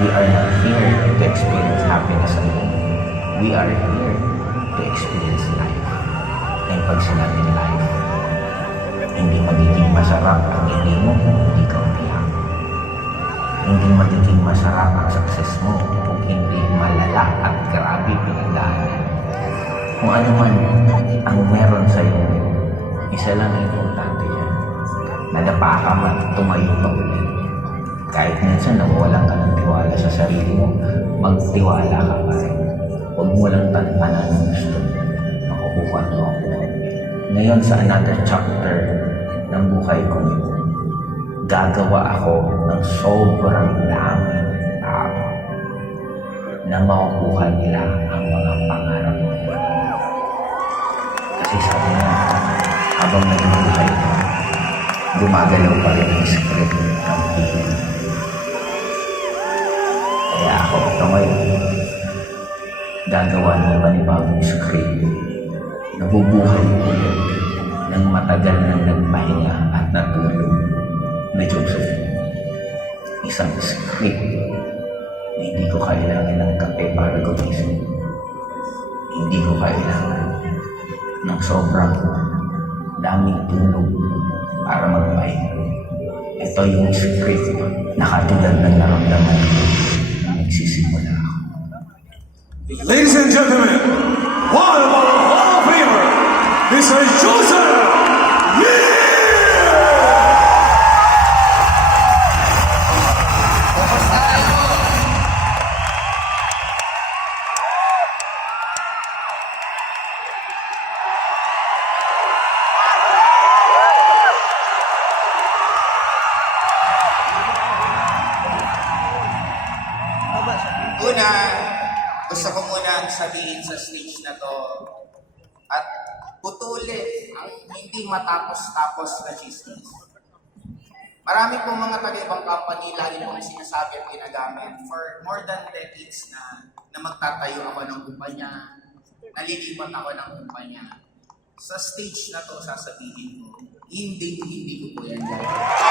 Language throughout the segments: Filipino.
We are not here to experience happiness alone. We are here to experience life. And pag sinabing life, hindi magiging masarap ang hindi mo kung hindi ka umiyak. Hindi magiging masarap ang success mo kung hindi malala at grabe pinagdaanan. Kung ano man ang meron sa iyo, isa lang ang importante yan. Nadapa ka man, tumayo ka ulit. Kahit minsan nawawalan ka ng tiwala sa sarili mo, magtiwala ka pa rin. Huwag mo lang tantanan ang gusto. Makukuha mo ako. Ngayon sa another chapter ng buhay ko, gagawa ako ng sobrang daming tao na makukuha nila ang mga pangarap nila. Kasi sabi nga, habang nagbubuhay ko, gumagalaw pa rin ang script ng TV. Kaya ako ito ngayon, gagawa ng panibagong script. Nabubuhay ulit ng matagal nang nagpahinga at natulog na Josephine. Isang script na hindi ko kailangan ng kape para gumising. Hindi ko kailangan ng sobrang daming tulog para magpahinga. Ito yung script na katulad ng naramdaman ko na nagsisimula ako. Ladies and gentlemen, one of our Hall of Famer, Mr. Joseph Lee! Una, gusto ko munang sabihin sa stage na to at putulin ang hindi matapos-tapos na chismis. Marami pong mga taga-ibang company lagi pong sinasabi at ginagamit for more than decades na magtatayo ako ng kumpanya, nalilipat ako ng kumpanya. Sa stage na to, sasabihin ko, hindi ko po yan gagawin.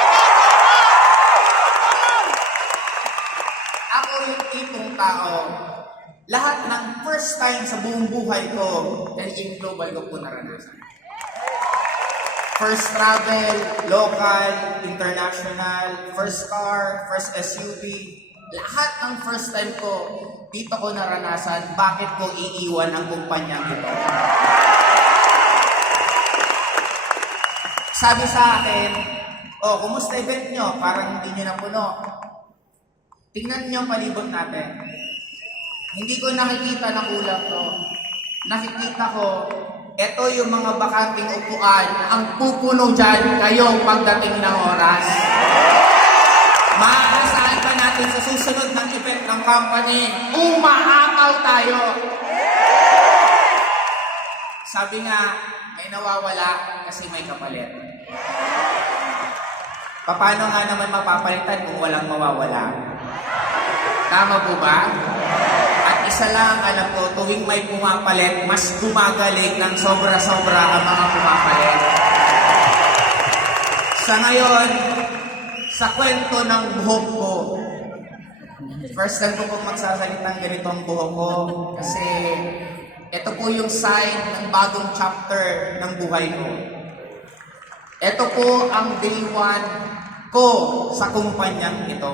Ako yung tipong tao, lahat ng first time sa buong buhay ko, LG Global ko po naranasan. First travel, local, international, first car, first SUV, lahat ng first time ko, dito ko naranasan, bakit ko iiwan ang kumpanyang ito. Sabi sa akin, kumusta event nyo? Parang hindi nyo napuno. Tingnan nyo palibot natin. Hindi ko nakikita na kulang to. Nakikita ko, ito yung mga bakanting upuan. Ang pupuno dyan kayo pagdating ng oras. Maaasahan pa natin sa susunod ng event ng company, umahakaw tayo. Sabi nga, may nawawala kasi may kapalit. Paano nga naman mapapalitan kung walang mawawala? Tama po ba? At isa lang alam ko, tuwing may pumapalit, mas gumagaling ng sobra-sobra ang mga pumapalit. Sa ngayon, sa kwento ng buhok ko, first time ko pong magsasalitang ganitong buhok ko kasi ito po yung sign ng bagong chapter ng buhay ko. Ito po ang day 1 ko sa kumpanyang ito.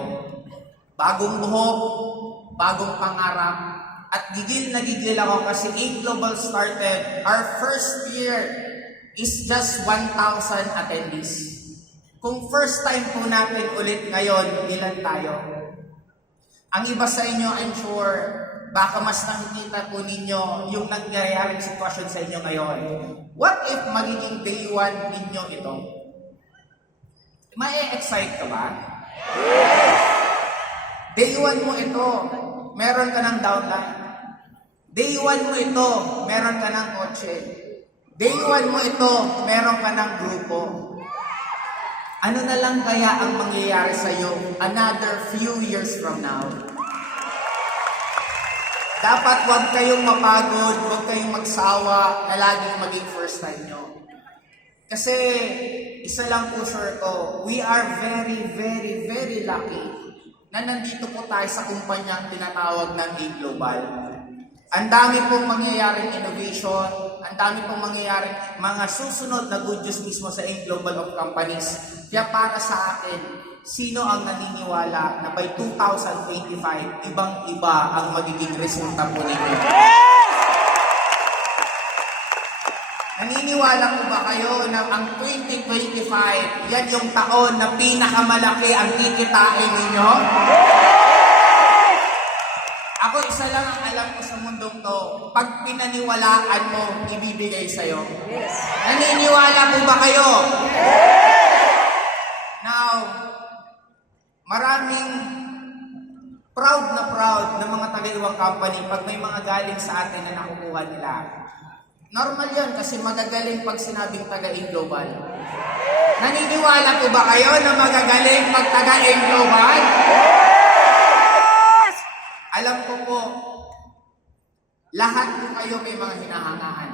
Bagong buhok, bagong pangarap, at gigil na gigil ako kasi A Global started, our first year is just 1,000 attendees. Kung first time po natin ulit ngayon, ilan tayo? Ang iba sa inyo, I'm sure, baka mas nakikita po ninyo yung nangyayaring sitwasyon sa inyo ngayon. What if magiging day 1 ninyo ito? Mai-excite ka ba? Day 1 mo ito, meron ka ng downline. Day 1 mo ito, meron ka ng kotse. Day 1 mo ito, meron ka ng grupo. Ano na lang kaya ang mangyayari sa iyo another few years from now? Dapat huwag kayong mapagod, huwag kayong magsawa na laging maging first time nyo. Kasi isa lang po sure ko, we are very, very, very lucky na nandito po tayo sa kumpanyang tinatawag ng A-Global. Ang dami pong mangyayaring innovation, ang dami pong mangyayaring mga susunod na good news mismo sa A-Global of Companies. Kaya para sa akin, sino ang naniniwala na by 2025, ibang-iba ang magiging resulta po ninyo? Naniniwala po ba kayo na ang 2025, yan yung taon na pinakamalaki ang kikitain ninyo? Ako isa lang ang alam ko sa mundong to, pag pinaniwalaan mo, ibibigay sa'yo. Naniniwala po ba kayo? Now, maraming proud na mga taga-iwang company pag may mga galing sa atin na nakukuha nila. Normal yun kasi magagaling pag sinabing taga-Global. Naniniwala po ba kayo na magagaling pag taga-Global? Alam ko po, lahat po kayo may mga hinahangaan.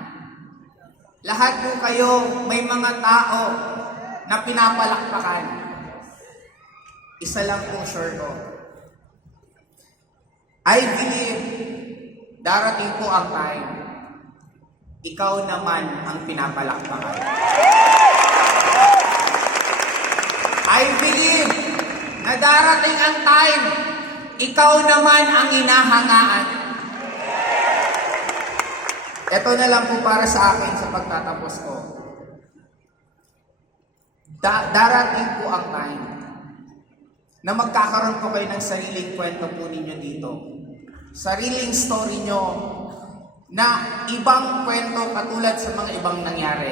Lahat po kayo may mga tao na pinapalakpakan. Isa lang po sure ko. I believe darating po ang time, ikaw naman ang pinapalakpakan. I believe na darating ang time, ikaw naman ang hinahangaan. Ito na lang po para sa akin sa pagtatapos ko. Darating po ang time na magkakaroon po kayo ng sariling kwento po ninyo dito. Sariling story nyo na ibang kwento katulad sa mga ibang nangyari.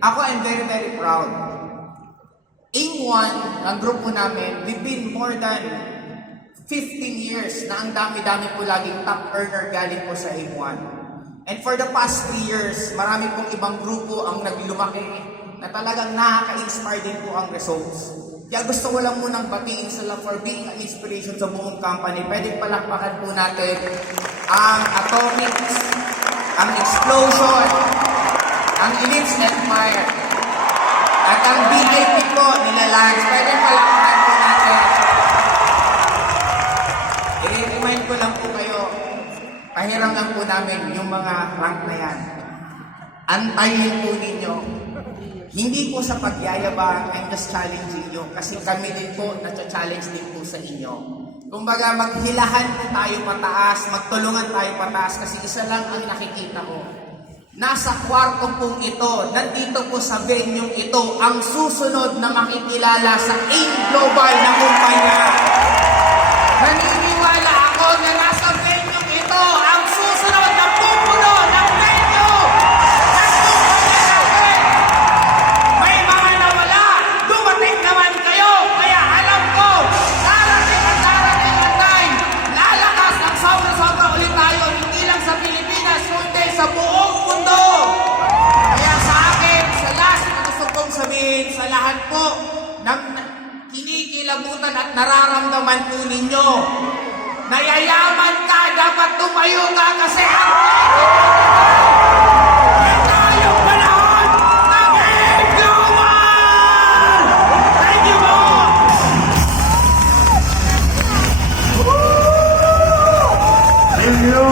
Ako, I'm very, very proud. AIM1, ang grupo namin, we've been more than 15 years na ang dami-dami po laging top earner galing po sa AIM1. And for the past 3 years, marami pong ibang grupo ang naglumaki na talagang nakaka-inspire din po ang results. Kaya gusto ko lang munang batiin sila for being an inspiration sa buong company. Pwedeng palakpakan po natin ang Atomics, ang Explosion, ang Ellipse Empire, at ang VIP po nila Lance. Pwedeng palakpakan po natin. I-remind ko lang po kayo, pahiram lang po namin yung mga rank na yan. Antayin po ninyo. Hindi po sa pagyayabang, I'm just challenging you. Kasi kami din po, na-challenge din po sa inyo. Kumbaga, maghilahan po tayo pataas, magtulungan tayo pataas, kasi isa lang ang nakikita ko. Nasa kwarto pong ito, nandito po sa venue ito, ang susunod na makikilala sa AIM Global na kumpanya. Naniniwala ako na nasa venue ito, ang susunod na pupuno ng venue ng kumpanya natin. May mga nawala, dumating naman kayo, kaya alam ko, darating ang time, lalakas ng sobra-sobra ulit tayo, hindi lang sa Pilipinas, kundi sa buong mundo. Kaya sa akin, sa last na gusto kong sabihin, sa lahat po ng kinikilabutan at nararamdaman po ninyo, nayayaman ka, dapat tumayo ka kasi ang tayong panahon ng AIM Global! Thank you po! Thank you.